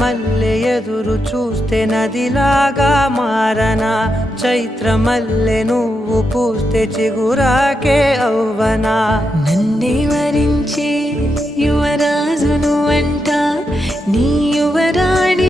మల్లె ఎదురు చూస్తే నదిలాగా మారనా, చైత్రమల్లె నువ్వు పూస్తే చిగురాకే అవ్వనా. నన్నే వరించే యువరాజును అంట నీ